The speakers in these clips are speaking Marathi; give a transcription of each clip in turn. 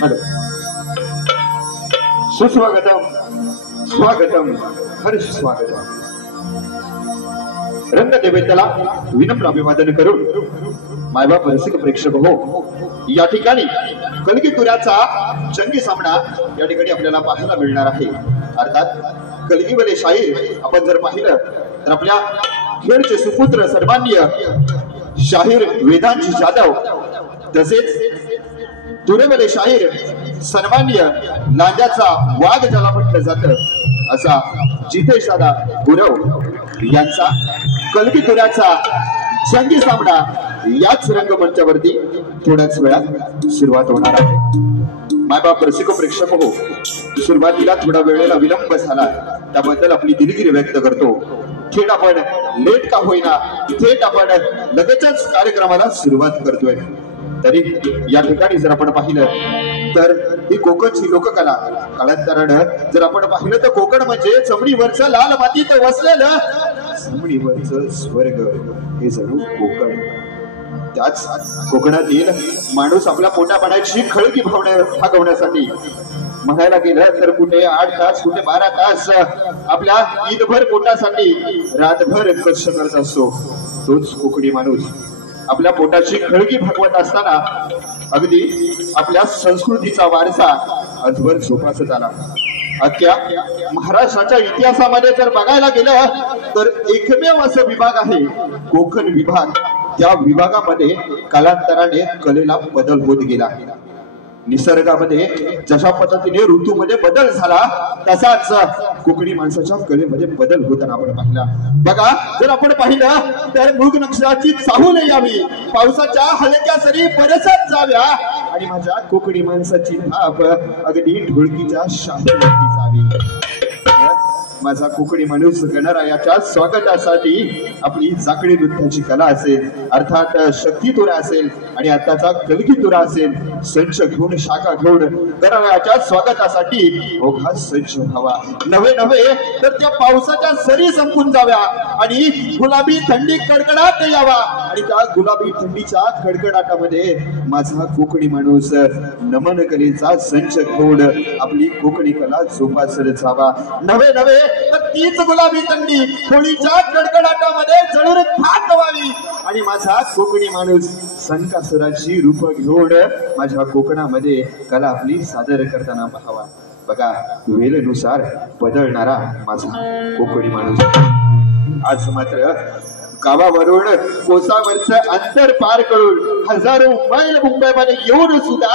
हॅलो, सुस्वागतम, स्वागतम, हर्ष स्वागतम. रंगदेवतेला विनम्र अभिवादन करून मायबाप रसिक प्रेक्षक हो, या ठिकाणी कलगीतुऱ्याचा जंगी सामना या ठिकाणी आपल्याला पाहायला मिळणार आहे. अर्थात कलगीवाले शाहीर आपण जर पाहिलं तर आपल्या खेळचे सुपुत्र सन्माननीय शाहीर वेदांत जाधव, तसेच तुरेवाले शाहीर सन्माननीय लांजाचा वाघ ज्याला म्हटलं जातं असा जितेश दादा गुरव यांचा कलगीतुऱ्याचा जंगी सामना याच रंगमंचावरती थोड्याच वेळात सुरुवात होणार आहे. मायबाप रसिक प्रेक्षक हो, सुरुवातीला थोडा वेळेला विलंब झाला त्याबद्दल आपली दिलगिरी व्यक्त करतो. थेट आपण लेट का होईना थेट आपण लगेचच कार्यक्रमाला सुरुवात करतोय. तरी या ठिकाणी जर आपण पाहिलं तर ही कोकणची लोककला कालांतरानं जर आपण पाहिलं तर कोकण म्हणजे चमडीवरचं लाल मातीत वसलेलं चमडीवरचं स्वर्ग हे जणू कोकण. त्याच कोकणातील माणूस आपल्या पोटापाण्याची खळगी भागवण्यासाठी म्हणायला गेलं तर कुठे 8 तास कुठे 12 तास आपल्या ईदभर पोटासाठी रातभर कष्ट करत असतो. तोच कोकणी माणूस आपल्या पोटाची खळगी भागवत असताना अगदी आपल्या संस्कृतीचा वारसा आजवर जोपासत आला. अख्ख्या महाराष्ट्राच्या इतिहासामध्ये जर बघायला गेलं तर एकमेव असं विभाग आहे कोकण विभाग. त्या विभागामध्ये कालांतराने कलेला बदल होत गेला. निसर्गामध्ये जशा पद्धतीने ऋतूमध्ये बदल झाला तसाच कोकणी माणसाच्या कलेमध्ये बदल होताना आपण पाहिला. बघा, जर आपण पाहिलं तर मृग नक्षत्राची चाहूल यावी, पावसाच्या हलक्या सरी बरसत जाव्या आणि माझ्या कोकणी माणसाची धाप अगदी ढोलकीच्या शांतवरती जावी. माझा कोकणी माणूस गणरायाच्या स्वागतासाठी आपली जाकडी नृत्याची कला असेल, अर्थात शक्तीतुरा असेल आणि आताचा कलगीतुरा असेल, संच घेऊन शाखा घेऊन गणरायाच्या स्वागतासाठी ओघा संच व्हावा. नव्हे तर त्या पावसाच्या सरी संपून जाव्या आणि गुलाबी थंडी कडकडाट यावा आणि त्या गुलाबी थंडीच्या कडकडाटामध्ये माझा कोकणी माणूस नमन कलेचा संच घेऊन आपली कोकणी कला जोपासत जावा. नव्हे तर तीच गुलाबी थंडी होळीच्या कडकडाटामध्ये जळून खाक व्हावी आणि माझा कोकणी माणूस संकासुराची रूप घेऊन माझ्या कोकणामध्ये कला आपली सादर करताना पाहावा. बघा, वेळेनुसार बदलणारा माझा कोकणी माणूस. आज मात्र गावावरून कोसावरचं अंतर पार करून हजारो मैल मुंबईमध्ये येऊन सुद्धा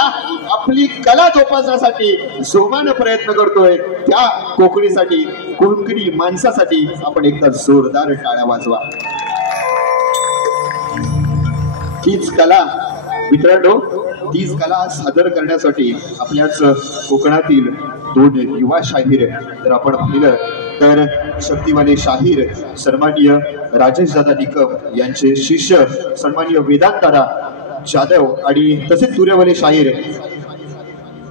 आपली कला जोपासण्यासाठी जोमानं प्रयत्न करतोय. त्या कोकणीसाठी, कोकणी माणसासाठी आपण एकदा जोरदार टाळ्या वाजवा. तीच कला मित्रांनो, तीच कला सादर करण्यासाठी आपल्याच कोकणातील 2 युवा शाहीर जर आपण पाहिलं तर शक्तिवाले शाहीर सन्माननीय राजेश दादा निकम यांचे शिष्य सन्माननीय वेदांत दादा जाधव आणि तसेच तुरेवाले शाहीर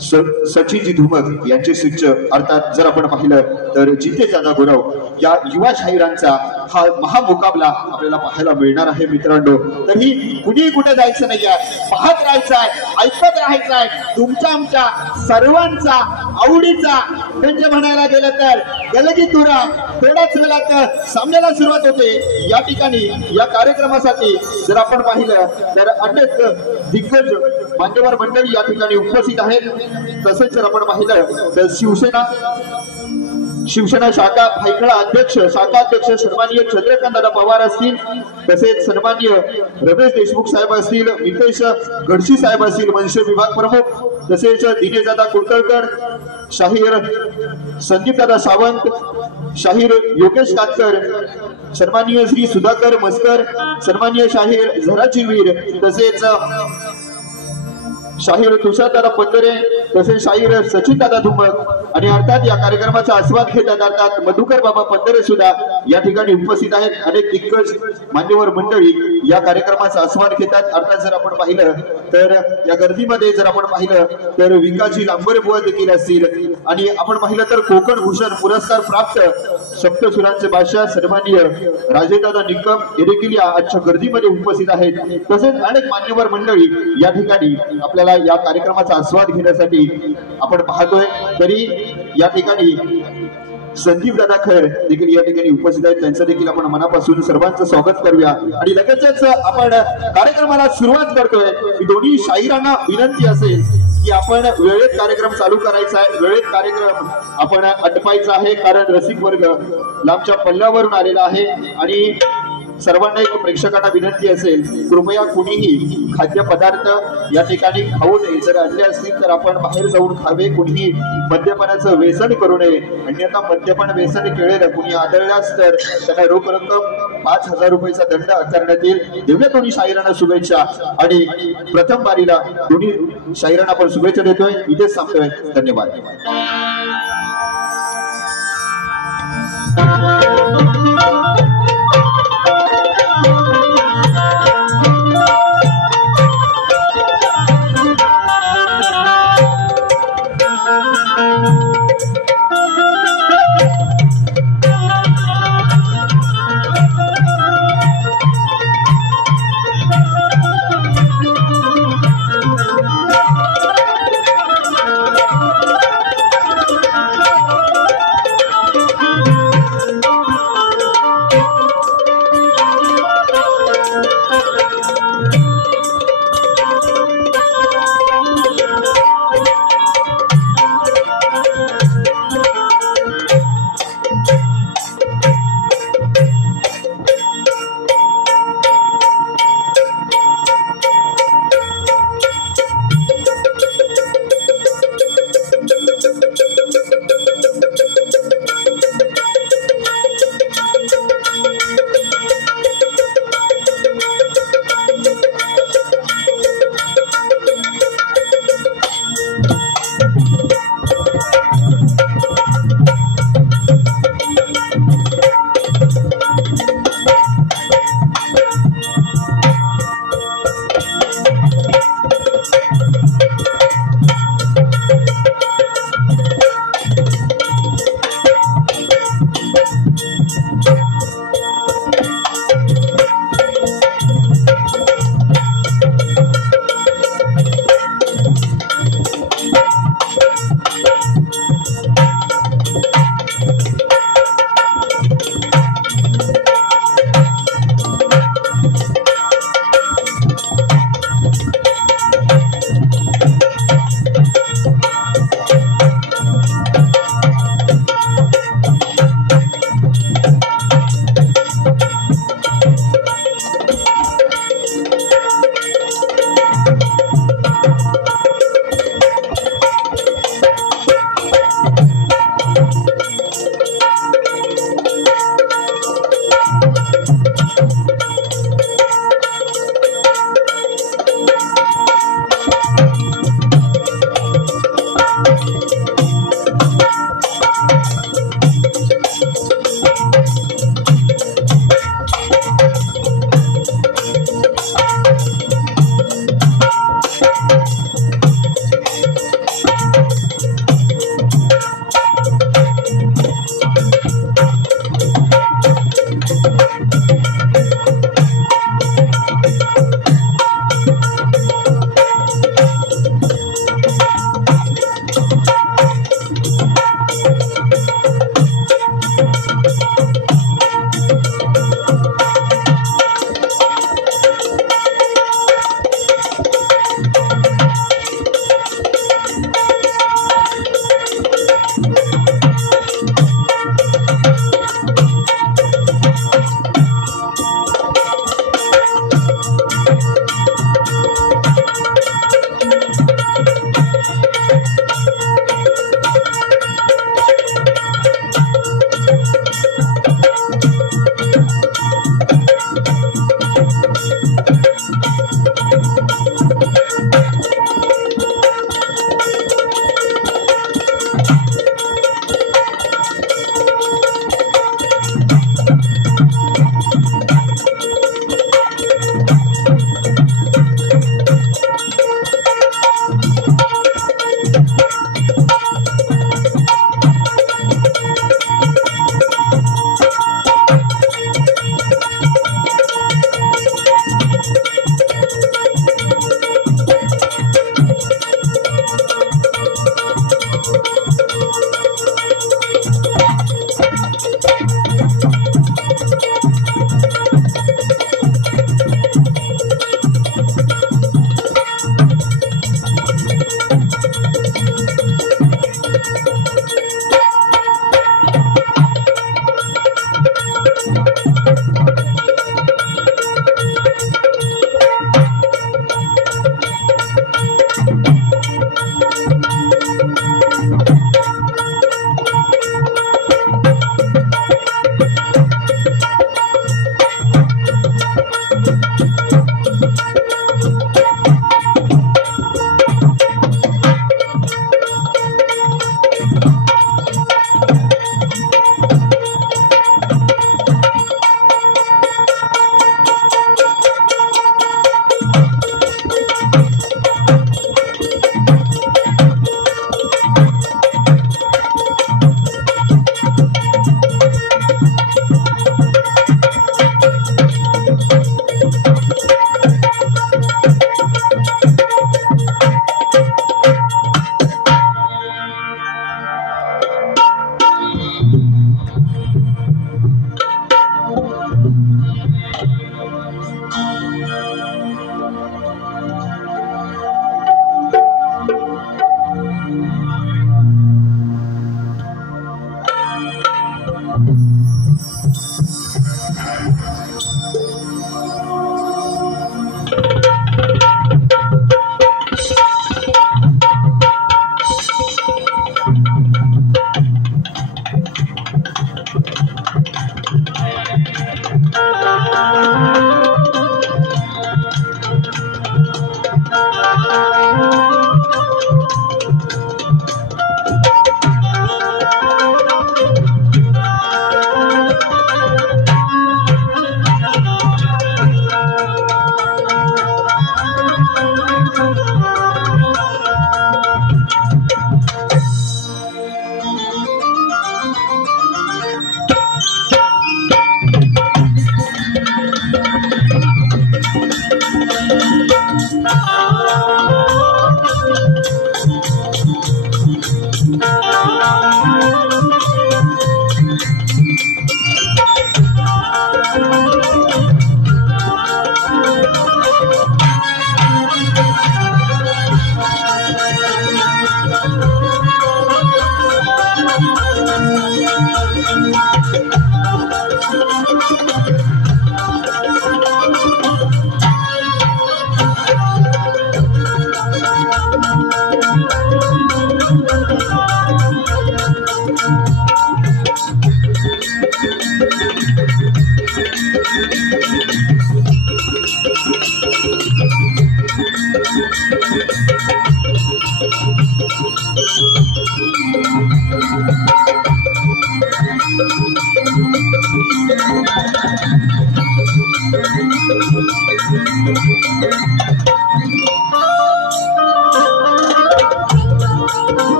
सचिनजी धुमक यांचे शिष्य अर्थात जर आपण पाहिलं तर जितेश दादा गुरव या युवा शाहिरांचा हा महामुकाबला आपल्याला पाहायला मिळणार आहे. मित्रांनो, तरी कुणी कुठे जायचं नाहीये, पाहत राहायचंय, ऐकत राहायचंय. तुमच्या आमच्या सर्वांचा आवडीचा म्हणजे म्हणायला गेलं तर कलगीतुरा थोड्याच वेळात सामन्याला सुरुवात होते. या ठिकाणी या कार्यक्रमासाठी जर आपण पाहिलं तर अनेक दिग्गज मान्यवर मंडळी या ठिकाणी उपस्थित आहेत. तसेच जर आपण पाहिलं तर शिवसेना शाखा भायखळा शाखा अध्यक्ष सन्माननीय चंद्रकांत दादा पवार असतील, तसेच सन्माननीय रमेश देशमुख साहेब असतील, नितेश गडशी साहेब असतील मनसे विभाग प्रमुख, तसेच दिनेश दादा कुलकर्णी, शाहीर संदीप दादा सावंत, शाहीर योगेश कातकर, सन्माननीय श्री सुधाकर मस्कर, सन्माननीय शाहीर झराची वीर, तसेच शाहीर तुषार दादा पंधरे, तसेच शाहीर सचिन दादा धुमक आणि अर्थात या कार्यक्रमाचा आस्वाद घेतात अर्थात मधुकर बाबा पंधरे सुद्धा या ठिकाणी उपस्थित आहेत. अनेक दिग्गज मान्यवर मंडळी या कार्यक्रमाचा आस्वाद घेतात. अर्थात जर आपण पाहिलं तर या गर्दीमध्ये जर आपण पाहिलं तर विकाजी लांबरे बुवा देखील असतील आणि आपण पाहिलं तर कोकण भूषण पुरस्कार प्राप्त सप्तसुरांचे बादशाह सन्माननीय राजेदादा निकम हे देखील या आजच्या गर्दीमध्ये उपस्थित आहेत। तसेच अनेक मान्यवर मंडळी या ठिकाणी आपल्याला या कार्यक्रमाचा आस्वाद घेण्यासाठी आपण पाहतोय। तरी या ठिकाणी संदीप दादा खैर देखील या ठिकाणी उपस्थित आहेत, त्यांचं देखील आपण मनापासून सर्वांचं स्वागत करूया आणि लगेचच आपण कार्यक्रमाला सुरुवात करतोय। मी दोन्ही शाहिरांना विनंती असेल की आपण वेळेत कार्यक्रम चालू करायचा आहे, वेळेत कार्यक्रम आपण आटपायचा आहे, कारण रसिक वर्ग लांबच्या पल्ल्यावरून आलेला आहे आणि सर्वांना एक प्रेक्षकांना विनंती असेल कृपया कुणीही खाद्यपदार्थ या ठिकाणी खाऊ नये, जर आणले असतील तर आपण बाहेर जाऊन खावे, कुणीही मद्यपानाचं व्यसन करू नये, अन्यथा मद्यपान व्यसन केलेलं कुणी आढळल्यास तर त्यांना रोख रक्कम 5,000 रुपयाचा दंड आकारण्यात येईल। देऊया दोन्ही शाहिरांना शुभेच्छा आणि प्रथम बारीला दोन्ही शाहिरांना आपण शुभेच्छा देतोय, इथेच थांबतोय। धन्यवाद।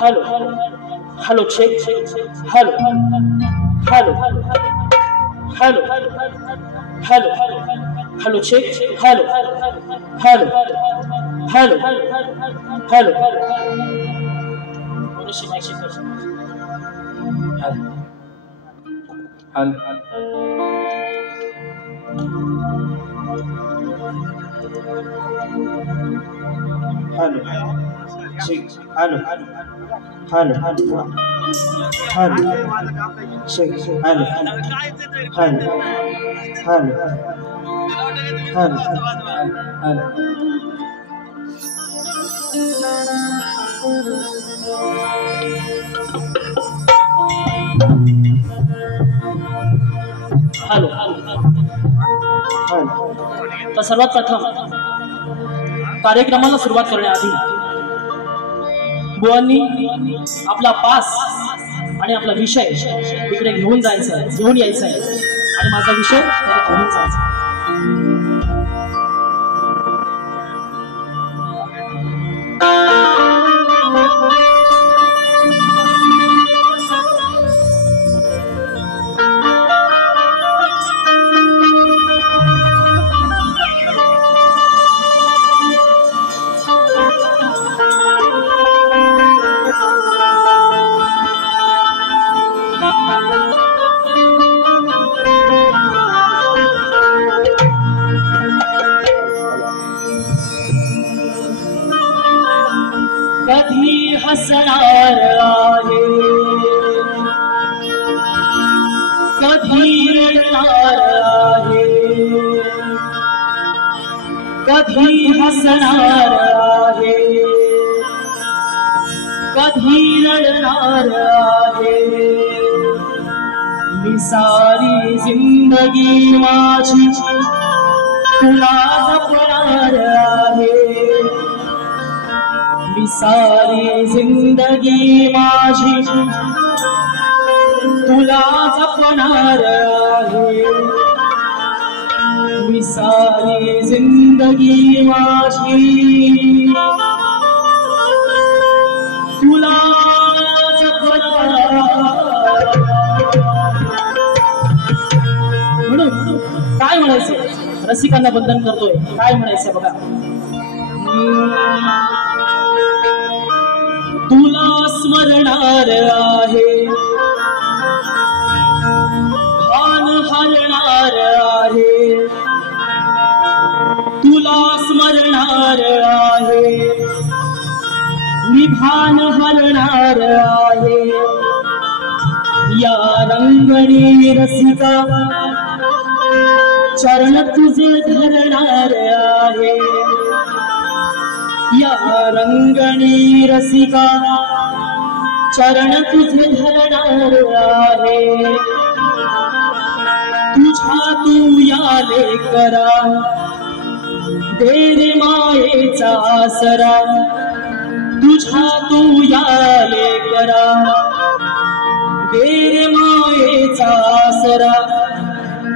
Hello, hello, check. Hello, hello, hello, hello, check. Hello, hello. तर सर्वात प्रथम कार्यक्रमाला सुरुवात करण्याआधी बुवांनी आपला पास आणि आपला विषय इकडे घेऊन यायचा आहे आणि माझा विषय त्याला घेऊन जायचा. कधी हसणार आहे, कधी रडणार आहे, कधी हसणार आहे, कधी रडणार आहे। मी सारी जिंदगी माझी तुला जपणार आहे, मी सारी जिंदगी माझी तुला जपणार आहे, मी सारी जिंदगी माझी तुला जपणार। म्हणून काय म्हणायचं, रसिकांना बंधन करतोय, काय म्हणायचं बघा। तुला स्मरणार आहे, भान हलणार आहे, तुला स्मरणार आहे, मी भान हलणार आहे। या रंगणी रसिका चरण तुझे धरणार आहे, या रंगणी रसिका चरण तुझे धरणार आहे। तुझा तू या लेकरा दे रे मायेचा आसरा, तुझा तू या लेकरा दे रे मायेचा आसरा।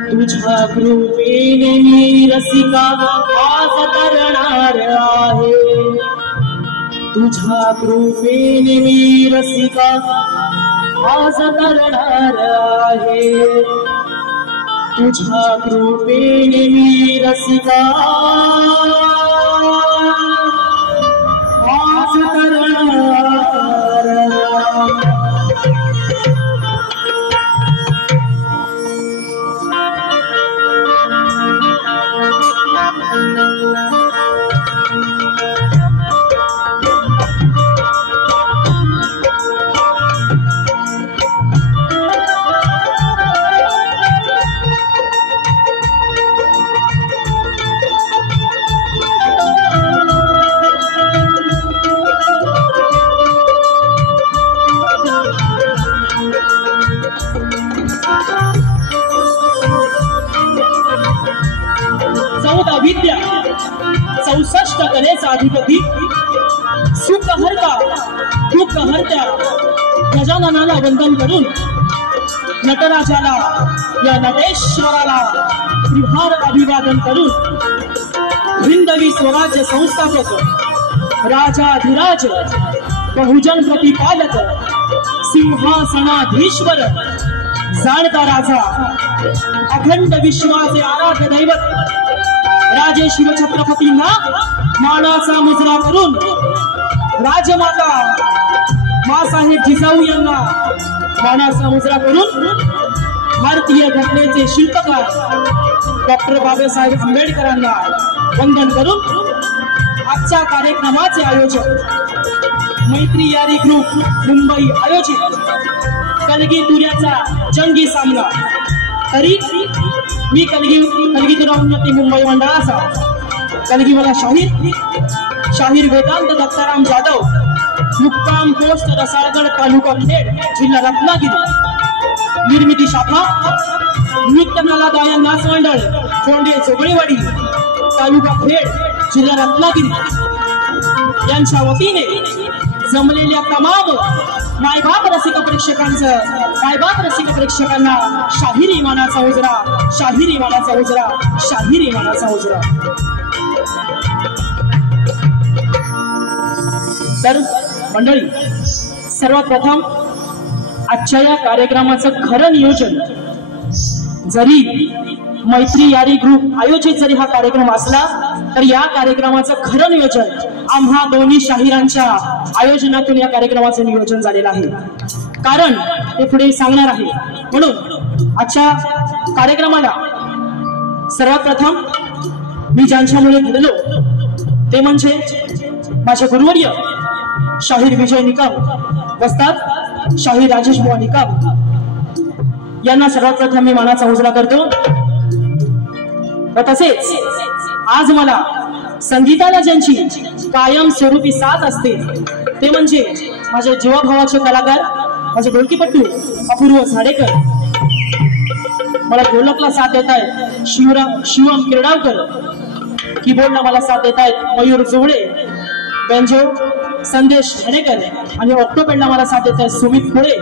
तुझ्या कृपेने मी रसिका आज तरणार आहे, तुझ्या कृपेने मी रसिका आज तरणार आहे, तुझ्या कृपेने मी रसिका आज तरणार आहे। विद्या 64 कलेचा अधिपती, सुख हरता दुःख हरत्या गजाननाला वंदन करून नटराजाला या नटेश्वराला त्रिहार अभिवादन करून हिंदवी स्वराज्य संस्थापक राजाधिराज बहुजन प्रतिपालक सिंहासनाधीश्वर जाणता राजा अखंड विश्वाचे आराध्य दैवत राजे शिवछत्रपतींना मानाचा मुजरा करून राजमाता मासाहेब जिजाऊ यांना मानाचा मुजरा करून भारतीय घटनेचे शिल्पकार डॉक्टर बाबासाहेब आंबेडकरांना वंदन करून आजच्या कार्यक्रमाचे आयोजक मैत्री यारी ग्रुप मुंबई आयोजित कलगी तुऱ्याचा जंगी सामना। तरी मी कलगी तुरा उन्नती मुंबई मंडळाचा कलगीवाला शाहीर वेदांत दत्ताराम जाधव मुक्काम पोस्ट रसाळगड तालुका खेड जिल्हा रत्नागिरी निर्मिती शाखा नृत्य कला गायन नाच मंडळ फोंडे चोगळेवाडी तालुका खेड जिल्हा रत्नागिरी यांच्या वतीने जमलेल्या तमाम मायबाप रसिक प्रेक्षकांना शाहिरी मानाचा उजरा, शाहिरी मानाचा उजरा, शाहिरी मानाचा उजरा। तर मंडळी, सर्वात प्रथम आजच्या या कार्यक्रमाचं खरं नियोजन जरी मैत्री यारी ग्रुप आयोजित जरी हा कार्यक्रम असला तर या कार्यक्रमाचं खरं नियोजन आम्हा दोन्ही शाहिरांच्या आयोजनातून या कार्यक्रमाचं नियोजन झालेलं आहे। कारण ते पुढे सांगणार आहे। म्हणून आजच्या कार्यक्रमाला सर्वात प्रथम मी ज्यांच्यामुळे घडलो ते म्हणजे माझे गुरुवर्य शाहीर विजय निकम, वस्ताद शाहीर राजेश बुवा निकम यांना सर्वात प्रथम मी मानाचा उजळा करतो. व तसेच आज मला संगीताला ज्यांची कायम स्वरूपी साथ असते ते म्हणजे माझे जीवाभावाचे कलाकार, माझे ढोलकीपट्टू अपूर्व झाडेकर. मला ढोलकला साथ देत आहेत शिवम किरडावकर, कीबोर्डला मला साथ देत आहेत मयूर जोवळे, बेंजो संदेश धनेकर आणि ऑक्टोपेडला मला साथ देत आहेत सुमित खोळे.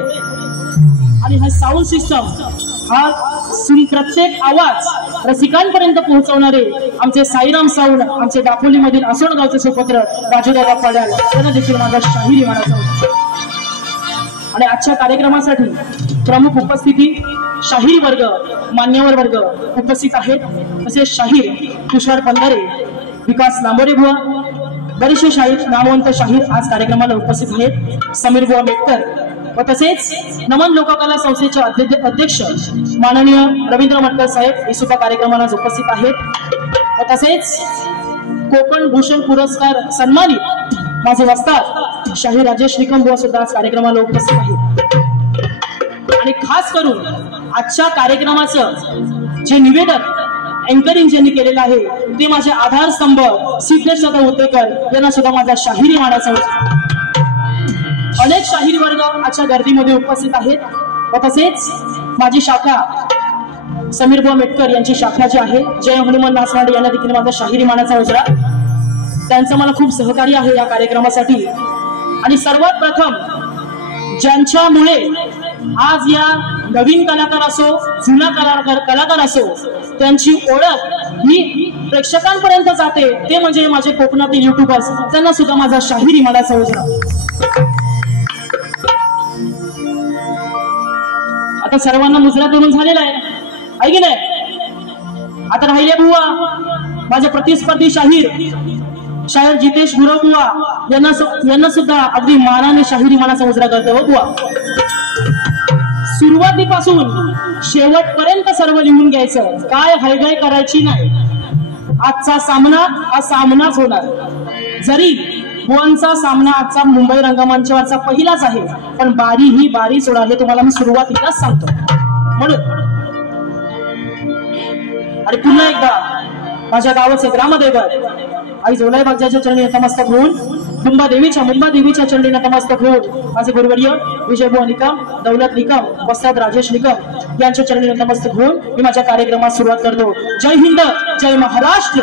आणि हा साऊंड सिस्टम, हा प्रत्येक आवाज रसिकांपर्यंत पोहोचवणारे आमचे साईराम साऊंड, आमचे दापोलीमधील आसोडगावचे सुपुत्र राजूदादा पड्याल, त्यांना देखील माझा शाहिरी मानाचा होता. आणि आजच्या कार्यक्रमासाठी प्रमुख उपस्थिती शाहीर वर्ग, मान्यवर वर्ग उपस्थित आहेत. तसेच शाहीर तुषार पंधारे, विकास लांबोरे बुवा, बरेचसे शाहीर, नामवंत शाहीर आज कार्यक्रमाला उपस्थित आहेत. समीर बुवा मेटकर व तसेच नमन लोककला संस्थेचे अध्यक्ष माननीय रवींद्र मटकर साहेब हे सुद्धा कार्यक्रमाला उपस्थित आहेत. व तसेच कोकण भूषण पुरस्कार सन्मानित माझे वस्ताद शाहीर राजेश निकम बुवा सुद्धा आज कार्यक्रमाला उपस्थित आहेत. आणि खास करून आजच्या कार्यक्रमाचं जे निवेदन अँकरिंग ज्यांनी केलेलं आहे ते माझे आधारस्तंभ सिद्धेश दादा उतेकर यांना सुद्धा माझा शाहिरी मानाचा होता. अनेक शाहीर वर्ग आजच्या गर्दीमध्ये उपस्थित आहेत. व तसेच माझी शाखा समीर बुवा मेटकर यांची शाखा जी आहे जय हनुमान नासवांडे यांना देखील माझा शाहिरी मानाचा उजळा. त्यांचं मला खूप सहकार्य आहे या कार्यक्रमासाठी. आणि सर्वात प्रथम ज्यांच्यामुळे आज या नवीन कलाकार असो, जुना कलाकार असो, त्यांची ओळख ही प्रेक्षकांपर्यंत जाते ते म्हणजे माझे कोकणातील युट्यूबर्स, त्यांना सुद्धा माझा शाहिरी मानाचा उजळा. आता सर्वांना मुजरा करून झालेला आहे की नाही. आता राहिले बुवा माझे प्रतिस्पर्धी शाहीर जितेश गुरव बुवा यांना सुद्धा अगदी मानाने शाहिरी मानाचा मुजरा करतो हो बुवा. सुरुवातीपासून शेवटपर्यंत सर्व लिहून घ्यायचं, काय हयगय करायची नाही. आजचा सामना हा सामनाच होणार. जरी बुवांचा सामना आजचा मुंबई रंगमंचावरचा पहिलाच आहे, पण बारी ही बारी सोडा हे तुम्हाला मी सुरुवातीलाच सांगतो. म्हणून आणि पुन्हा एकदा माझ्या गावाचे ग्रामदैवत आई जोलाई बागजाच्या चरणी नतमस्तक होऊन, मुंबा देवीच्या चरणी नतमस्तक होऊन माझे गुरुवर्य विजयबुवा निकम, दौलत निकम, वस्ताद राजेश निकम यांच्या चरणी नतमस्तक होऊन मी माझ्या कार्यक्रमास सुरुवात करतो. जय हिंद, जय महाराष्ट्र.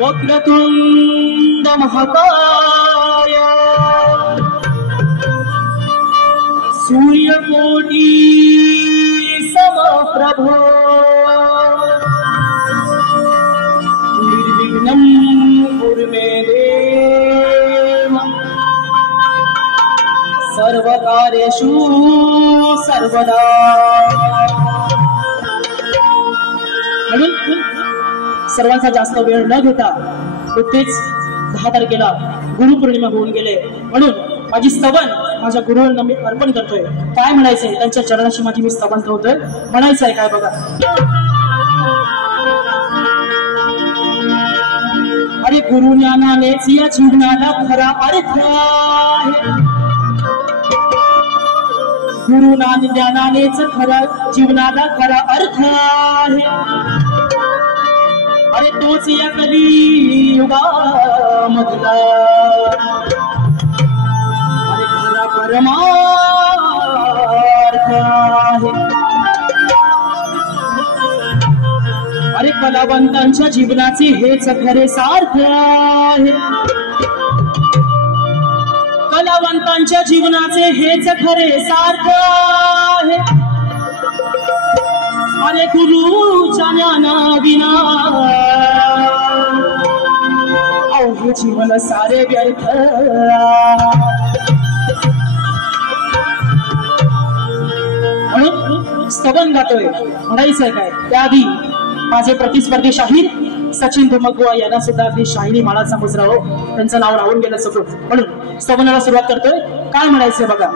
वक्रतुंड महाकाय सूर्यकोटी समप्रभ निर्विघ्नं कुरु मे देव सर्वकार्येषु सर्वदा. सर्वांचा जास्त वेळ न घेता नुकतेच 10 तारखेला गुरुपौर्णिमा होऊन गेले, म्हणून माझी स्तवन माझ्या गुरुंना मी अर्पण करतोय. काय म्हणायचंय त्यांच्या चरणाशी माझी मी स्तवन करतोय. म्हणायचंय काय बघा. अरे गुरु ज्ञानानेच या जीवनाला खरा अर्थ आहे. गुरु ज्ञानानेच खरा जीवनाला खरा अर्थ आहे. अरे तोच या कलियुगामधला अरे खरा परमार्थ आहे. अरे कलावंतांच्या जीवनाचे हेच खरे सार्थ आहे. कलावंतांच्या जीवनाचे हेच खरे सार्थ आहे. अरे गुरुच्या ज्ञानाविना अवघे जीवन सारे व्यर्थ. म्हणून स्तवन गातोय, म्हणायचंय काय त्याआधी माझे प्रतिस्पर्धी शाहीर सचिन धुमकवा यांना सुद्धा अगदी शाहिरी माळाचा मुजरा हो, त्यांचं नाव राहून गेलं सगळं. म्हणून स्तवनाला सुरुवात करतोय. काय म्हणायचंय बघा.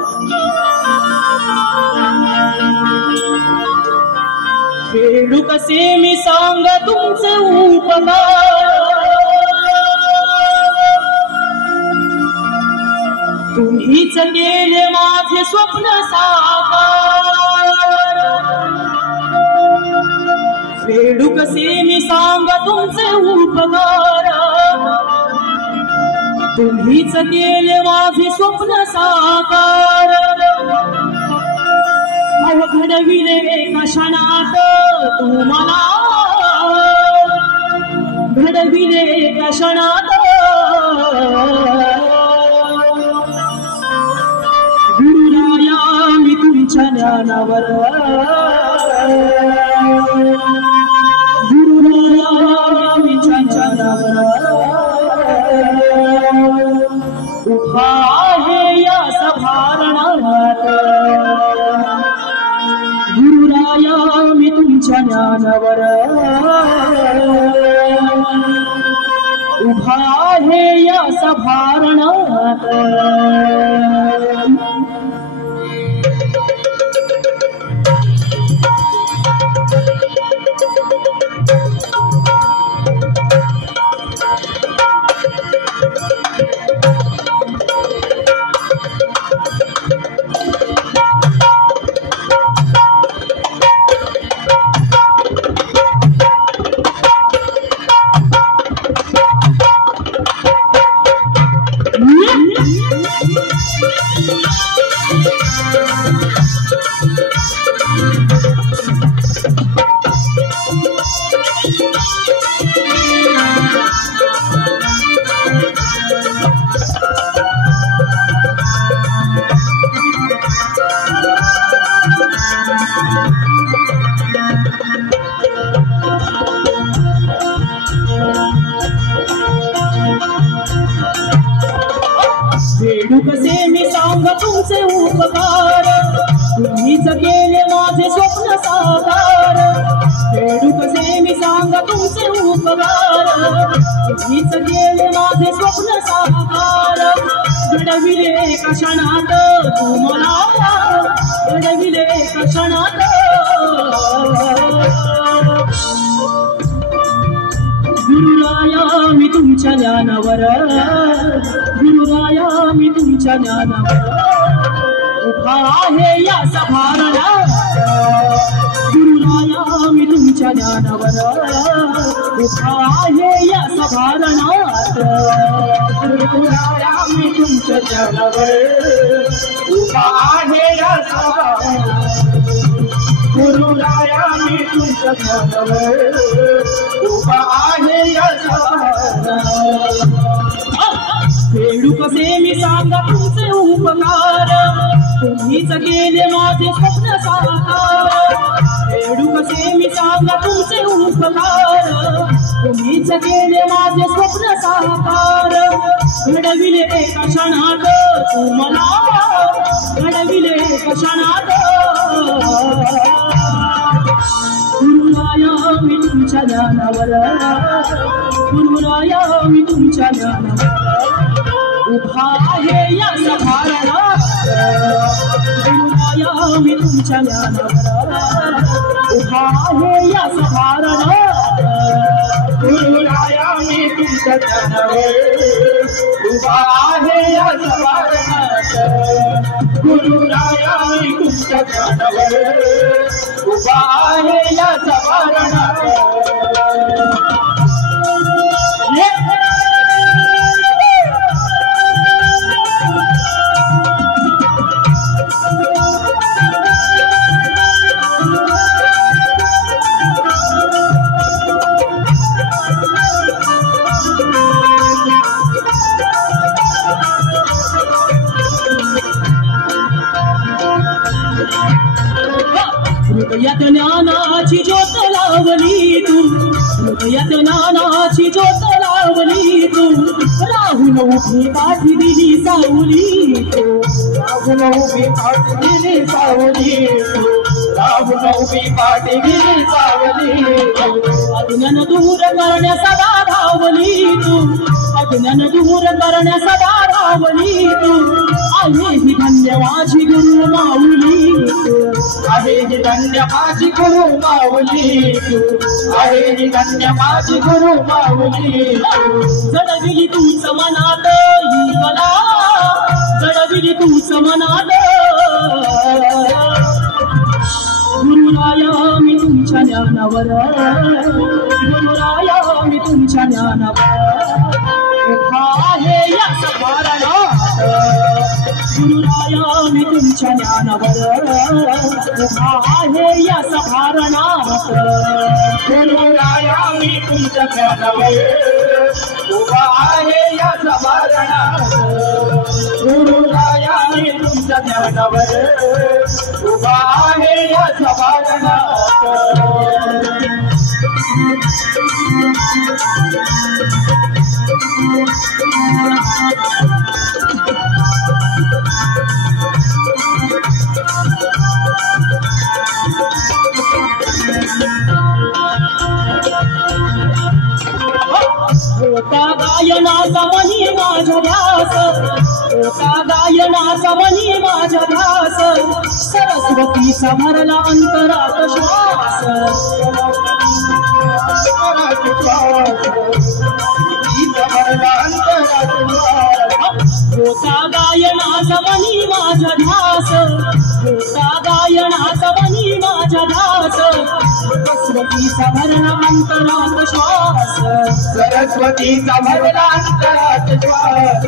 खेळू कसे मी सांग तुमचे उपकार, तुम्हीच केले माझे स्वप्न साकार. खेळू कसे मी सांग तुमचे उपकार, तुम्हीच केले माझे स्वप्न साकार. घडविले एका क्षणात तुम्हाला, घडविले एका क्षणात. गुरुराया मी तुमच्या ज्ञानावर, गुरुराया मी तुमच्या ज्ञानावर उभा आहे या सभारणात. गुरुराया मी तुमच्या ज्ञानावर उभा आहे या सभारणात. खेळू कसे मी सांग तुमचे उपकार, तुम्हीच केले माझे स्वप्न साकार. खेळू कसे मी सांग तुमचे उपकार, तुम्हीच केले माझे स्वप्न साकार. घडविले एका क्षणात तुम्हाला, घडविले एका क्षणात. गुरुराया मी तुमच्या ज्ञानावर, गुरुराया मी तुमच्या ज्ञानावर उभा आहे या सभारणात. गुरुराया मी तुमच्या ज्ञानावर उभा आहे या सभारणात. गुरुराया मी तुमच्या ज्ञानावर उभा आहे या सभारणात. गुरुराया मी तुमच्या ज्ञानावर उभा आहे या सभारणात. खेळू कसे मी सांगा तुमचे उपकार, तुम्हीच केले माझे स्वप्न साकार. खेळू कसे मी सांगा तुमचे उपकार, तुम्हीच केले माझे स्वप्न साकार. घडविले एका क्षणात तुम्हाला, घडविले एका क्षणात. गुरुराया मी तुमच्या ज्ञानावर, गुरुराया मी तुमच्या ज्ञानावर उभा आहे या सभारणात. गुरुराया मी तुमच्या ज्ञानावर उभा आहे या सभारणात. गुरुराया मी तुमच्या ज्ञानावर उभा आहे या सभारणात. गुरुराया मी तुमच्या ज्ञानावर उभा आहे या सभारणात हृदयात ज्ञानाची ज्योत लावली तू हृदयात ज्ञानाची ज्योत लावली तू राहून उभी पाठी दिली सावली तू राहून उभी पाठी दिली सावली तू राहून उभी पाठी दिली सावली तू अज्ञान दूर करण्या सदा धावली तू अज्ञान दूर करण्या सदा धावली तू आहे ही धन्य माझी गुरु माऊली तू आहे ही धन्य माझी गुरु माऊली तू आहे ही धन्य माझी गुरु माऊली जडविली तूच मनात ही कला जडविली तूच मनात गुरुराया मी तुमच्या ज्ञानावर गुरुराया मी तुमच्या ज्ञानावर उभा आहे या सभारणात गुरुराया मी तुमच्या ज्ञानावर उभा आहे या सभारणात गुरुराया मी तुमच्या ज्ञानावर उभा आहे या सभारणात गुरुराया मी तुमच्या ज्ञानावर उभा आहे या सभारणात होता गायनाचा मनी माझ्या ध्यास होता गायनाचा मनी माझ्या ध्यास सरस्वतीचा भरला अंतरात श्वास होता गायनाचा मनी माझ्या ध्यास होता गायनाचा मनी माझ्या ध्यास सरस्वतीचा भरला अंतरात श्वास सरस्वतीचा भरला अंतरात श्वास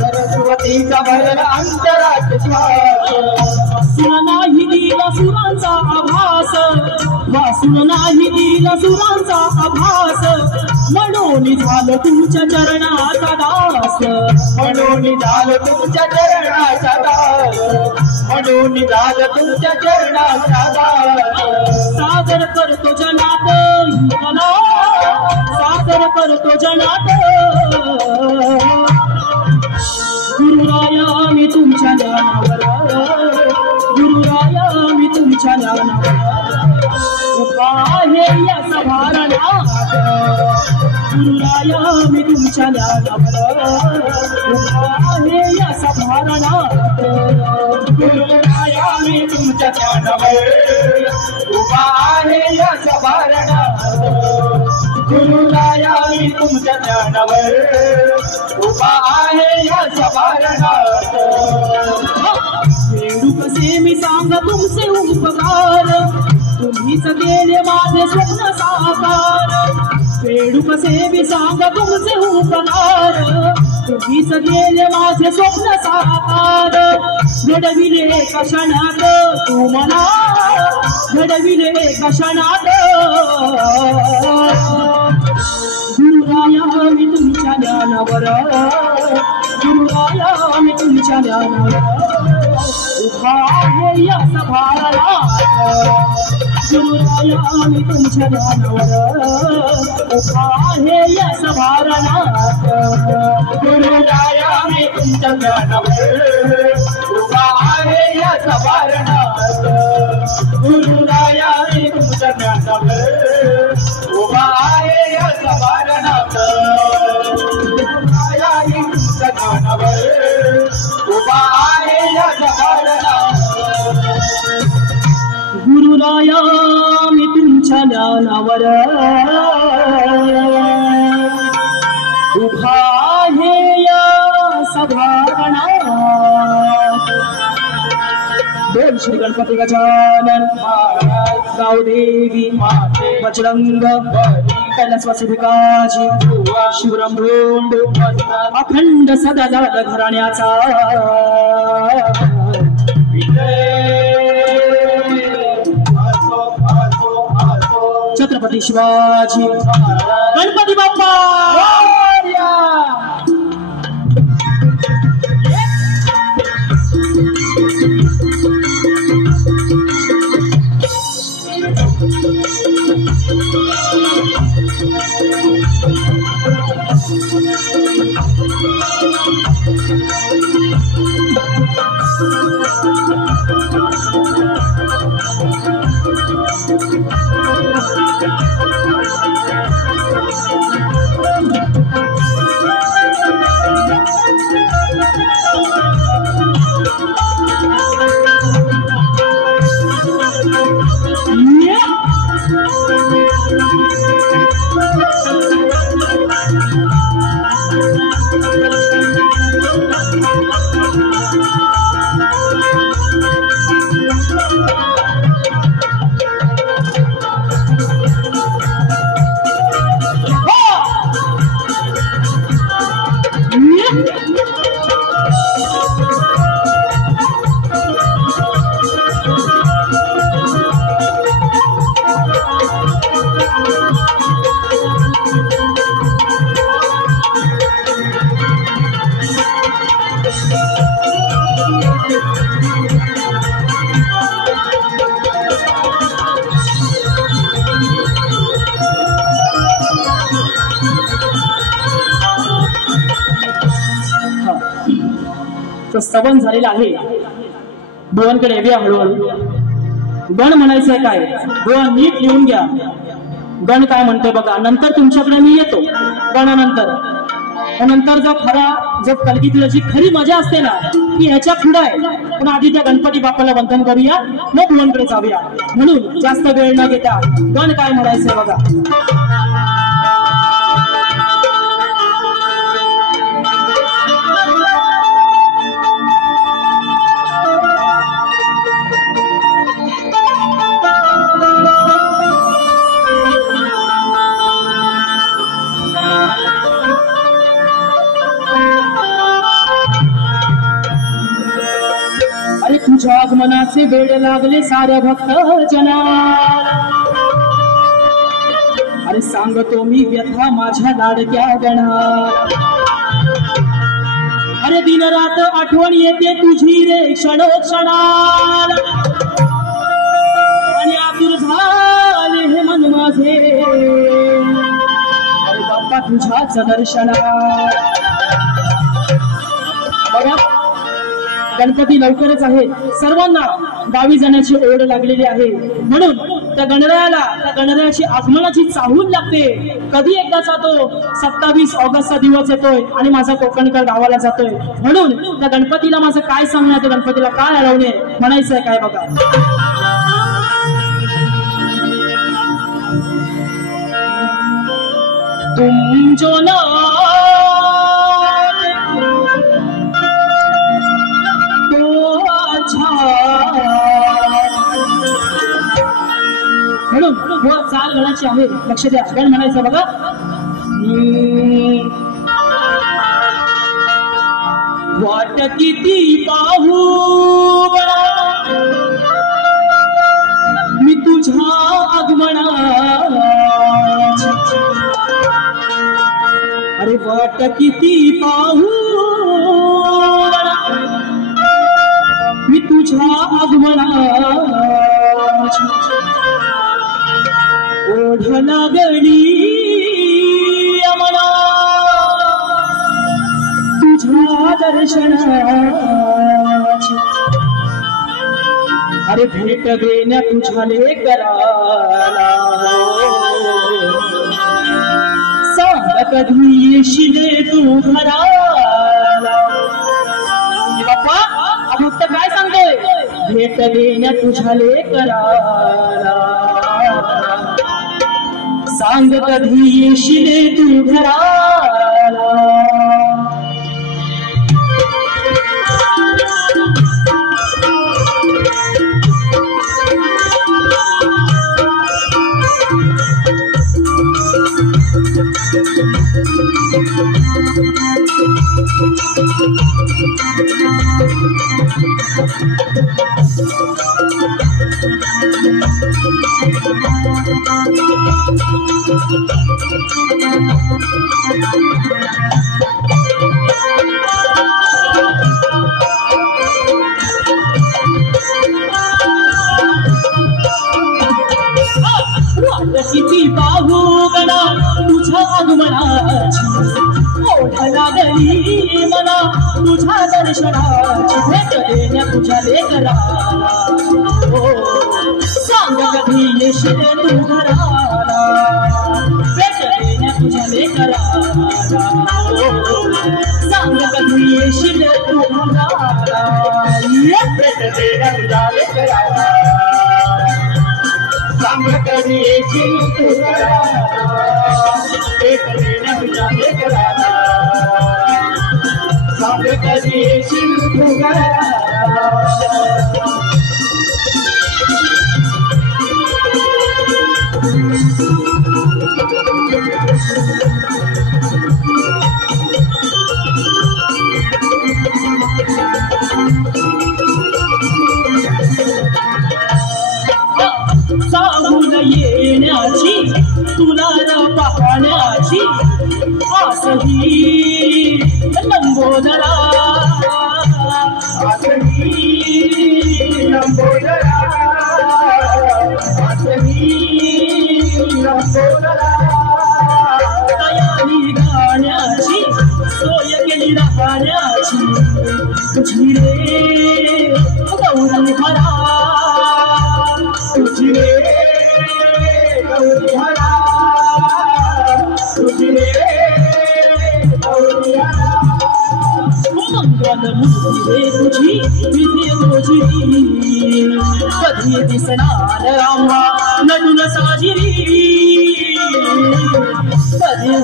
सरस्वतीचा भरला अंतरात श्वास वासुर नाही दिला सुरांचा आभास वासुर नाही दिला सुरांचा आभास म्हणून झालं तुमच्या चरणाचा दास म्हणून झालं तुमच्या चरणाचा दास म्हणून झालं तुमच्या चरणाचा दास सादर करतो जनात ही कला सादर करतो जनात गुरुराया मी तुमच्या ज्ञानावर गुरुराया मी तुमच्या ज्ञानावर उभा आहे या सभारणात गुरुराया मी तुमच्या ज्ञानावर उभा आहे या सभारणात गुरुराया मी तुमच्या ज्ञानावर उभा आहे या सभारणात गुरुराया मी तुमच्या ज्ञानावर उभा आहे या सभारणात वेडू कसे मी सांग तुमचे उपकार तुम्हीच केले माझे स्वप्न साकार वेडू कसे मी सांग तुमचे उपकार तुम्हीच केले माझे स्वप्न साकार घडविले एका क्षणात तू मला घडविले एका क्षणात गुरुराया मी तुमच्या ज्ञानावर गुरुराया मी तुमच्या ज्ञानावर उभा आहे या सभारणात गुरुराया मी तुमच्या ज्ञानावर उभा आहे या सभारणात गुरुराया मी तुमच्या ज्ञानावर उभा आहे या सभारणात गुरुराया मी तुमच्या ज्ञानावर उभा आहे या सभारणात गुरुराया मी तुमच्या ज्ञानावर उभा आहे या सभारणात गुरुराया मी तुमच्या ज्ञानावर उभा आहे या सभारणात श्री गणपती गजानन गावदेवी बजरंग कैलासवासी भिकाजी शिवरामधोंड अखंड सदा झाला घराण्याचा छत्रपती शिवाजी गणपती बाप्पा स्तवन झालेला आहे. बुवांकडे येऊया हळूहळू. गण म्हणायचंय काय बुवा नीट लिहून घ्या. गण काय म्हणतोय बघा. नंतर तुमच्याकडे मी येतो गणानंतर. नंतर जो कलगीतली जी खरी मजा असते ना ती ह्याच्या पुढे आहे. पण आधी त्या गणपती बाप्पाला वंदन करूया मग बुवांकडे जाऊया. म्हणून जास्त वेळ न घेता गण काय म्हणायचंय बघा. तुझ्या आगमनाचे वेळ लागले साऱ्या भक्त जना. अरे सांगतो मी व्यथा माझ्या लाडक्या गणा. अरे दिन रात आठवण येते तुझी रे क्षणोक्षणाला. आणि आतुर झाले हे मन माझे अरे बाप्पा तुझ्याच दर्शना. बघा गणपती लवकरच आहे. सर्वांना गावी जाण्याची ओढ लागलेली आहे. म्हणून त्या गणरायाची आगमनाची चाहूल लागते. कधी एकदाचा तो 27 ऑगस्टचा दिवस येतोय आणि माझा कोकणकर गावाला जातोय. म्हणून त्या गणपतीला माझं काय सांगणं, त्या गणपतीला काय अडवणे म्हणायचंय काय बघा. तुम जो ना म्हणून चाल गणाची आहे. लक्ष द्या. गण म्हणायचं बघा. वाट किती पाहू मी तुझ्या आगमनाची. अरे वाट किती पाहू मी तुझ्या आगमनाची. ओढ लागली आम्हाला तुझ्या दर्शनाची. अरे भेट देण्या तुझ्या लेकराला. सांग कधी येशील तू घराला. बाप्पा भक्त काय सांगतोय. भेट देण्या तुझ्या लेकराला. सांग कधी येशील तू घराला. किती पाहू गणा तुझ्या आगमनाची ओढ लागली मला तुझ्या दर्शनाची भेट देण्या तुझ्या लेकराला सांग कधी येशील तू घराला भेट देण्या तुझ्या लेकराला सांग कधी येशील तू घराला भेट देण्या तुझ्या लेकराला सांग कधी येशील तू घराला भेट देण्या तुझ्या लेकराला सांग कधी येशील तू घराला सांगून येण्याची तुला पाहण्याची आसही लंबोदरा तयारी गाण्याची सोय केली राहण्याची तुझी रे गौरी हरा तुझी रे गौरी हरा तुझी रे गौरी हरा मंगल मुली तुझी विधी तुझी कधी दिसणार आम्हा नटून साजिरी कधी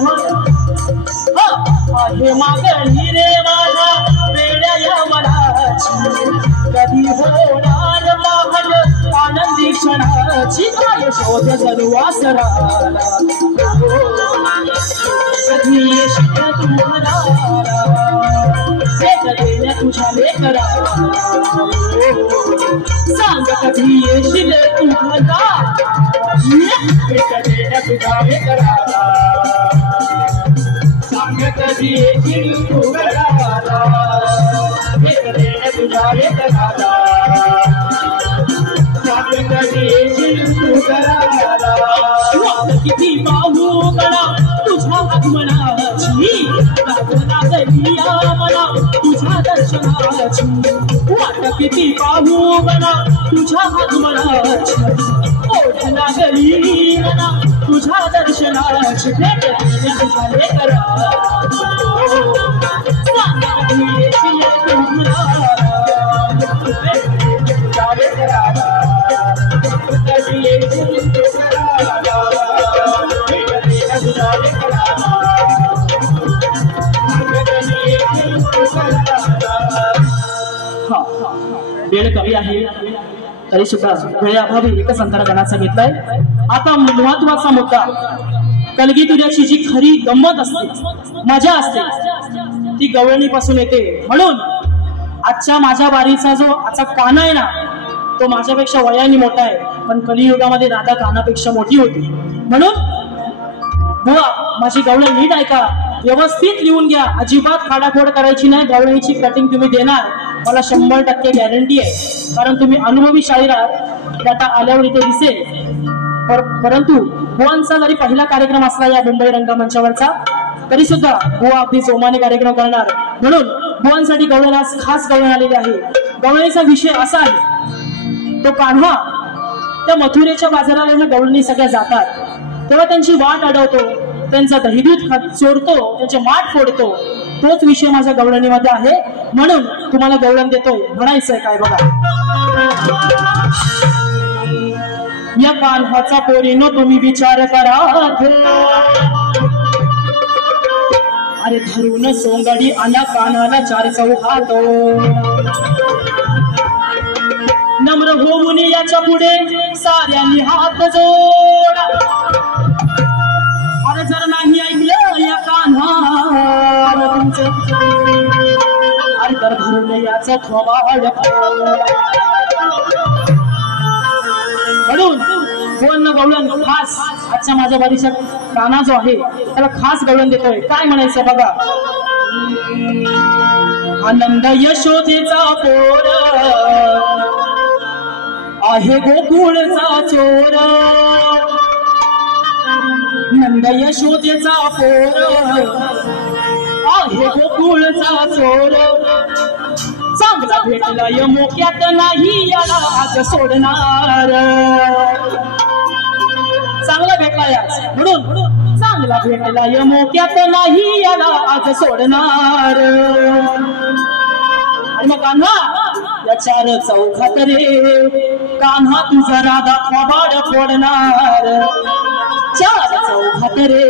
आहे मागणी रे माझ्या वेड्या या मनाची कधी होणार पाहण आनंदी क्षणाची काय शोध जलवासराला कधी येशील तू घराला भेट देण्या तुझ्या लेकराला सांग कधी येशील तू घराला भेट देण्या तुझ्या लेकराला सांग कधी येशील तू घराला भेट देण्या तुझ्या लेकराला सांग कधी येशील तू घराला किती पाहू गणा तुझ्या आगमनाची लागली मला तुझ्या दर्शनाची वाट किती पाहू गणा तुझ्या आगमनाची ओढ लागली मला तुझ्या दर्शनाची भेट देण्या तुझ्या लेकराला सांग कधी येशील तू घराला भेट देण्या तुझ्या लेकराला कधी येशील तू घराला भेट देण्या तुझ्या लेकराला वेळ कमी आहे तरी सुद्धा वेळेअभावी एकच अंतर गणाचा घेतलाय. आता महत्वाचा मुद्दा कलगी तुऱ्याची जी खरी गंमत असते मजा असते ती गवळणी पासून येते. म्हणून आजच्या माझ्या बारीचा जो आजचा काना आहे ना तो माझ्यापेक्षा वयाने मोठा आहे पण कलियुगामध्ये राधा कानापेक्षा मोठी होती. म्हणून बुवा माझी गवळण नीट ऐका व्यवस्थित लिहून घ्या अजिबात खाडाखोड करायची नाही. गवळणीची कटिंग तुम्ही देणार मला 100% गॅरंटी आहे कारण तुम्ही अनुभवी शाहीर आहात. डाटा आल्यावर इथे दिसेल परंतु बुवांचा जरी पहिला कार्यक्रम असला या मुंबई रंगमंचावरचा तरी सुद्धा बुवा अगदी जोमाने कार्यक्रम करणार. म्हणून बुवांसाठी गवळण आज खास गवळण आलेली आहे. गवळणीचा विषय असा आहे तो कान्हा त्या मथुरेच्या बाजाराला गवळणी सगळ्या जातात तेव्हा त्यांची वाट अडवतो त्यांचा दहीदूध चोरतो त्यांचे माठ फोडतो. तोच विषय माझ्या गवळणीमध्ये आहे म्हणून तुम्हाला गवळण देतोय. म्हणायचंय काय बघा या कान्हाचा पोरीनो तुम्ही विचार करा अरे धरून सोंगाडी आला कानाला 4 चौहातो नम्र हो मुनी याच्या पुढे साऱ्यांनी हात जोड. अरे जर नाही ऐकलं या कान्हा तुमचं अरे तर धरून याचा थोबाड म्हणून बोलणं गवळण खास आजच्या माझ्या वारीचा गाणा जो आहे त्याला खास गवळण देतोय. काय म्हणायचं बघा. आनंद यशोदेचा पोर आहे गोकुळचा चोर. नंद यशोदेचा पोर आहे गोकुळचा चोर. चांगला भेटलाय मोक्यात नाही याला आज सोडणार. चांगला भेटलाय म्हणून चांगला भेटलाय मोक्यात नाही याला आज सोडणार. आणि मग कान्हा या चार चौघात रे कान्हा तुझा राधा थोबाड फोडणार. चार चौघात रे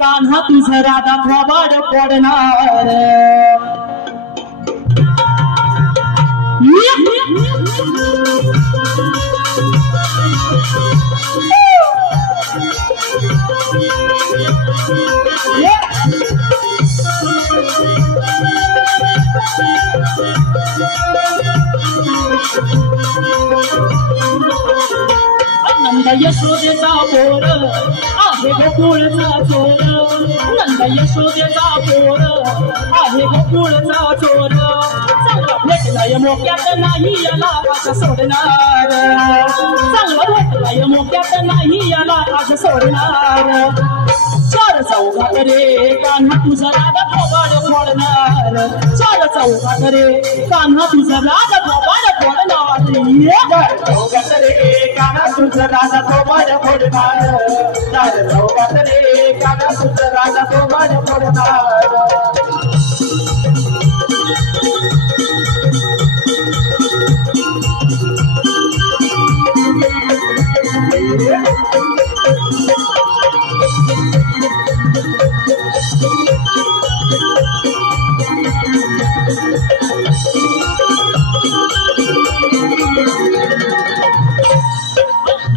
कान्हा तुझा राधा थोबाड फोडणार. नंद यशोदेचा पोर आहे गोकुळचा चोर. नंद यशोदेचा पोर आहे गोकुळचा चोर. चांगला भेटलाय मोक्यात नाही याला आज सोडणार. चांगला भेटलाय मोक्यात नाही याला आज सोडणार. चार चौघात रे कान्हा तुझा राधा थोबाड फोडणार. चार चौघात रे कान्हा तुझा राधा थोबाड फोडणार. चौघात रे कान्हा तुझा राधा थोबाड फोडणार. चार चौघात रे कान्हा तुझा राधा थोबाड फोडणार.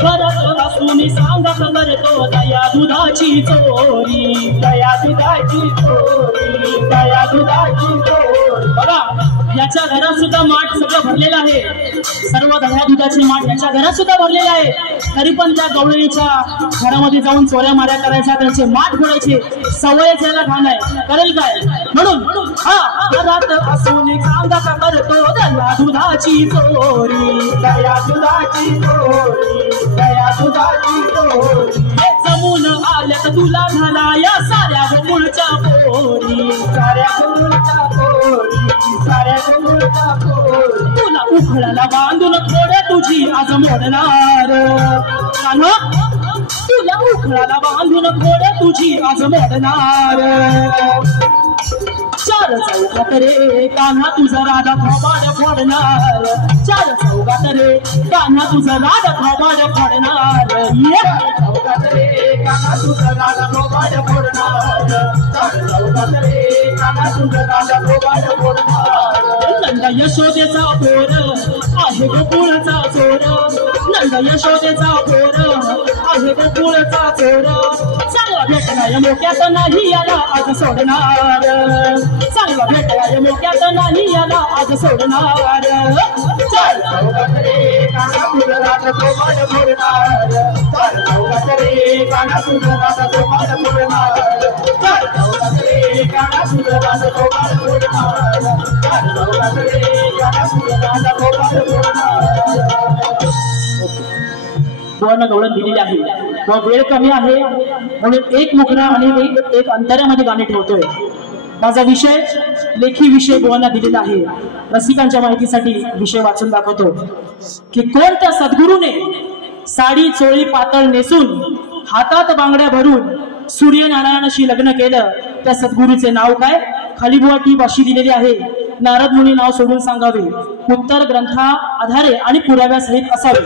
करत असून सांगत करतो दया दुधाची चोरी. दया दुधाची चोरी. दया दुधाची चोरी. बघा याच्या घरात सुद्धा माठ सगळं भरलेलं आहे. सर्व दह्या दुधाचे माठ याच्या घरात सुद्धा भरलेले आहे. तरी पण त्या गवळणीच्या घरामध्ये जाऊन चोऱ्या माऱ्या करायच्या त्यांचे माठ फोडायचे सवय ज्याला घाण आहे करेल काय. म्हणून हा घरात असून सांगा का करतो दया दुधाची चोरी. दया दुधाची चोरी. दया दुधाची चोरी. जमून आल्यात तुला झाला या साऱ्या गोकुळच्या पोरी. साऱ्या गोकुळच्या पोरी. साऱ्या गोकुळच्या पोरी. तुला उखळाला बांधून थोडे तुझी आज मोडणार. तुला उखळाला बांधून थोडे तुझी आज मोडणार. चार चौघात रे कान्हा तुझा राधा थोबाड फोडणार. चार चौघात रे कान्हा तुझा राधा थोबाड फोडणार. चौघात रे कान्हा तुझा राधा थोबाड फोडणार. चार चौघात रे कान्हा तुझा राधा थोबाड फोडणार. नंद यशोदेचा पोर आहे गोकुळचा चोर. नंद यशोदेचा पोर आहे गोकुळचा चोर. चांगला भेटलाय मोक्यात नाही याला आज सोडणार. चांगला भेटलाय मोक्यात नाही याला आज सोडणार. चार चौघात रे कान्हा तुझा राधा थोबाड फोडणार. चार चौघात रे कान्हा तुझा राधा थोबाड फोडणार. चार चौघात रे कान्हा तुझा राधा थोबाड फोडणार. चार चौघात रे कान्हा तुझा राधा थोबाड फोडणार. बोलणं गवळण दिलेली आहे व वेळ कमी आहे म्हणून एक मुखरा आणि एक अंतरामध्ये गाणे ठेवतोय. माझा विषय लेखी विषय बोलणं दिलेला आहे. रसिकांच्या माहितीसाठी विषय वाचून दाखवतो की कोणत्या सद्गुरूने साडी चोळी पातळ नेसून हातात बांगड्या भरून सूर्यनारायणाशी लग्न केलं त्या सद्गुरूचे नाव काय. खाली बुवा टीप अशी दिलेली आहे. नारद मुनी नाव सोडून सांगावे. उत्तर ग्रंथा आधारे आणि पुराव्यासहित असावे.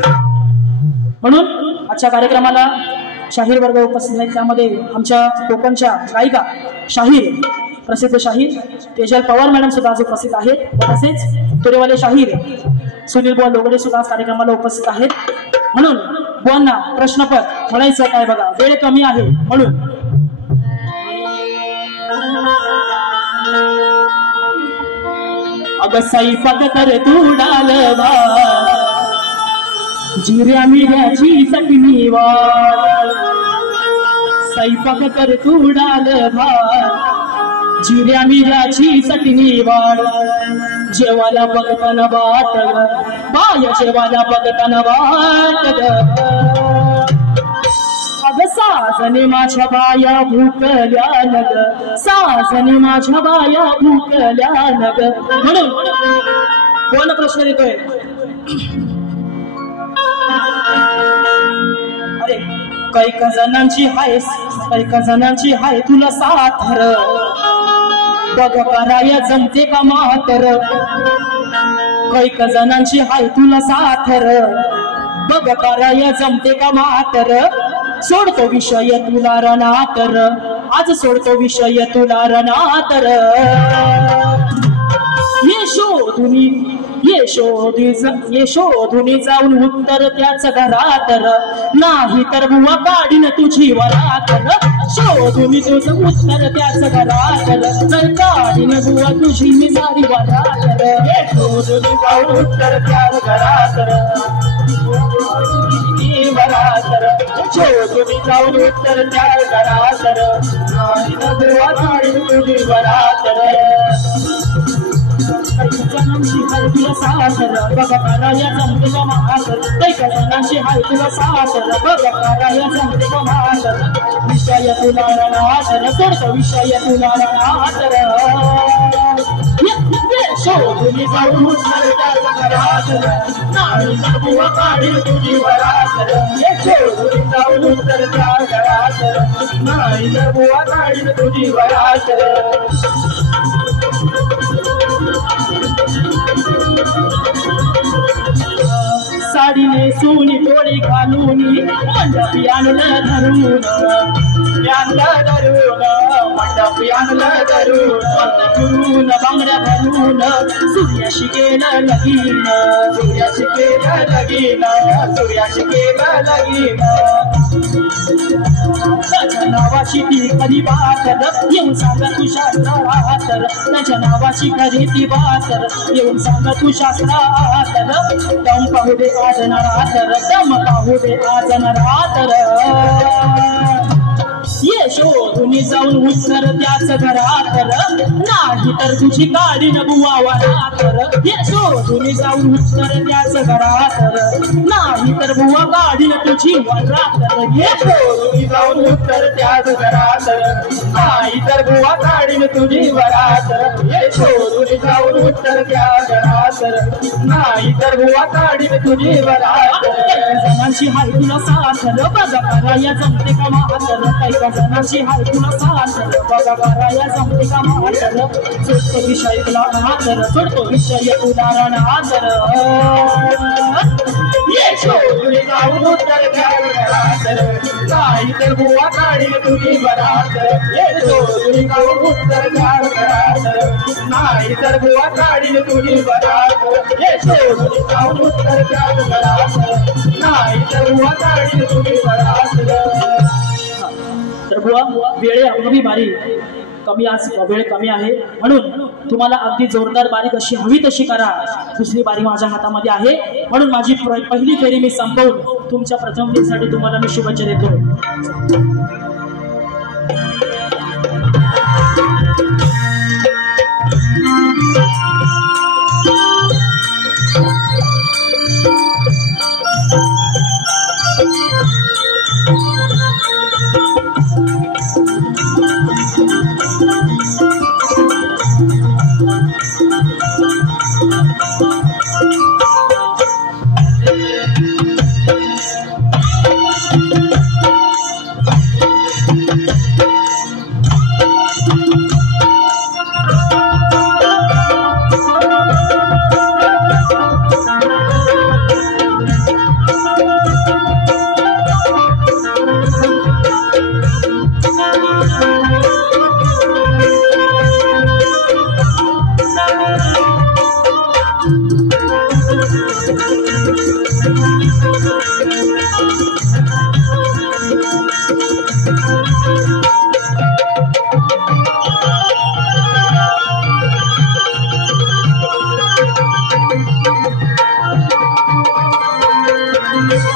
म्हणून आजच्या कार्यक्रमाला शाहीर वर्ग उपस्थित आहेत. त्यामध्ये आमच्या कोकणच्या गायिका शाहीर प्रसिद्ध शाहीर तेजल पवार मॅडम सुद्धा आज उपस्थित आहेत. तसेच तुरेवाले शाहीर सुनील बुवा लोगडे सुद्धा आज कार्यक्रमाला उपस्थित आहेत. म्हणून बुवांना प्रश्नपत्र म्हणायचं काय बघा. वेळ कमी आहे म्हणून अग साई पग कर तू डालवा जिऱ्या मिऱ्याची चटणी वाढ स्वयंपाक कर तू डाल भात जिऱ्या मिऱ्याची चटणी वाढ जेवाला बघताना वाट बाया जेवाला बघताना वाट अग साजने माझ्या बाया भूकल्या नग साजने माझ्या बाया भूकल्या नग म्हणून कोण प्रश्न देतोय अरे कैक जणांची हाय तुला साथर बघ कराया जमते का म्हातर कैक जणांची हाय तुला साथर बघ कराया जमते का म्हातर सोडतो विषय तुला रणातर आज सोडतो विषय तुला रणातर यशोधुनी जाऊन उत्तर त्याच घरातर नाही तर बुवा काढीन तुझी वरातर शोधुनी तुझं उत्तर त्याच घरातर तर काढीन बुवा तुझी मी सारी वरातर यशोधुनी जाऊन उत्तर त्याच घरातर वरातर शोधुनी जाऊन उत्तर त्याच घरातर नाही तर बुवा काढीन तुझी वरातर जनांची हाय तुला सासर बघा कराया जमते का महासर कैका जनांची हाय तुला सासर बघा कराया जमते का महासर विषय तुला रणासर सोडतो विषय तुला रणासर शोधुनी जाऊन उत्तर त्याच घरासर नाही तर बुवा काढील तुझी वरासर शोधुनी जाऊन उत्तर त्याच घरासर नाही तर बुवा काढील तुझी वरासर साडी नेसून डोळे घालून मंडपी आणलं धरून मंडपी आणलं धरून बांगड्या भरून सूर्याशी केलं लगीन सूर्याशी केलं लगीन सूर्याशी केलं लगीन त्याच्या नावाची ती कधी बातर येऊन सांगा तू शास्त्रातर त्याच्या नावाची कधी ती बातर येऊन सांगा तू शास्त्रातर दम पाहू दे आज नरातर दम पाहू दे आज नरातर यशोधुनी जाऊन उत्तर त्याच घरातर नाही तर तुझी गाडी न बुवा वरातर यशोधुनी जाऊन उत्तर त्याच घरातर नाही तर बुवा गाडी न तुझी वरातर यशोधुनी जाऊन उत्तर त्याच घरातर नाही तर बुवा गाडी न तुझी वरातर यशोधुनी जाऊन उत्तर त्या घरातर नाही तर बुवा गाडी न तुझी वरातर जनांची हाय तुला सासर बघा कराया जमते का महातर कैका जनांची हाय तुला सासर बघा कराया जमते का महातर सोडतो विषय तुला रणातर सोडतो विषय तुला रणातर यशोधुनी जाऊन उत्तर त्याच घरातर नाही तर बुवा काढील तुझी वरातर यशोधुनी जाऊन उत्तर त्याच घरातर नाही तर बुवा काढील तुझी वरातर यशोधुनी जाऊन उत्तर त्याच घरातर नाही तर बुवा काढील तुझी वरातर तर बुवा वेळ अगदी बारी कमी आज वेळ कमी आहे म्हणून तुम्हाला अगदी जोरदार बारी कशी हवी तशी करा दुसरी बारी माझ्या हातामध्ये आहे म्हणून माझी पहिली फेरी मी संपवून तुमच्या प्रथम फेरीसाठी तुम्हाला मी शुभेच्छा देतो रे